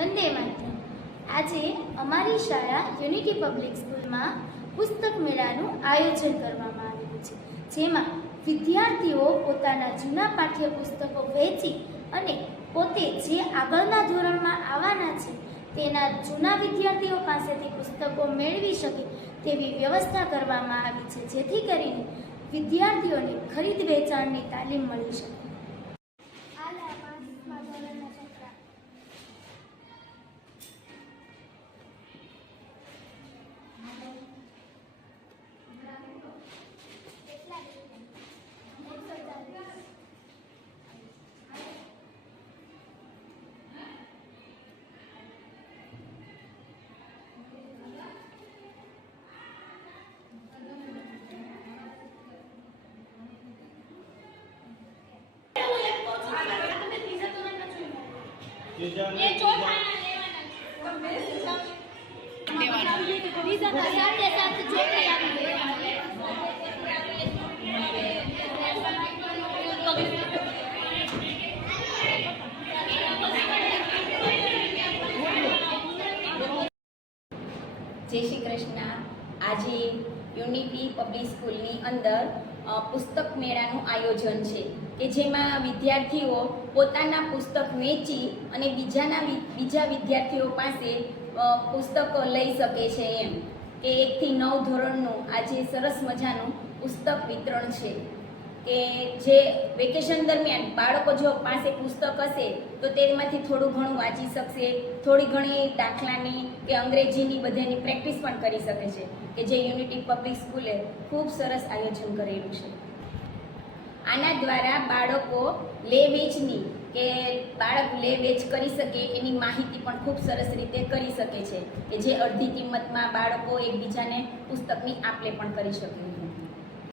વંદે માતરમ। આજે અમારી શાળા યુનિટી પબ્લિક સ્કૂલમાં પુસ્તક મેળાનું આયોજન કરવામાં આવેલું છે, જેમાં વિદ્યાર્થીઓ પોતાના જૂના પાઠ્યપુસ્તકો વેચી અને પોતે જે આગળના ધોરણમાં આવવાના છે તેના જૂના વિદ્યાર્થીઓ પાસેથી પુસ્તકો મેળવી શકે તેવી વ્યવસ્થા કરવામાં આવી છે, જેથી કરીને વિદ્યાર્થીઓને ખરીદ વેચાણની તાલીમ મળી શકે। જય શ્રી કૃષ્ણ। આજે યુનિટી પબ્લિક સ્કૂલની અંદર પુસ્તક મેળાનું આયોજન છે કે જેમાં વિદ્યાર્થીઓ પોતાના પુસ્તક વેચી અને બીજા વિદ્યાર્થીઓ પાસે પુસ્તક લઈ શકે છે। એમ કે 1 થી 9 ધોરણનું આજે સરસ મજાનું પુસ્તક વિતરણ છે કે જે વેકેશન દરમિયાન બાળકો જો પાસે પુસ્તક હશે તો તેમાંથી થોડું ઘણું વાંચી શકશે, થોડી ઘણી દાખલાની કે અંગ્રેજીની બધાની પ્રેક્ટિસ પણ કરી શકે છે કે જે યુનિટી પબ્લિક સ્કૂલે ખૂબ સરસ આયોજન કરેલું છે। આના દ્વારા બાળકો લે વેચની કે બાળક લે વેચ કરી શકે એની માહિતી પણ ખૂબ સરસ રીતે કરી શકે છે કે જે અડધી કિંમતમાં બાળકો એકબીજાને પુસ્તકની આપ લે પણ કરી શકે।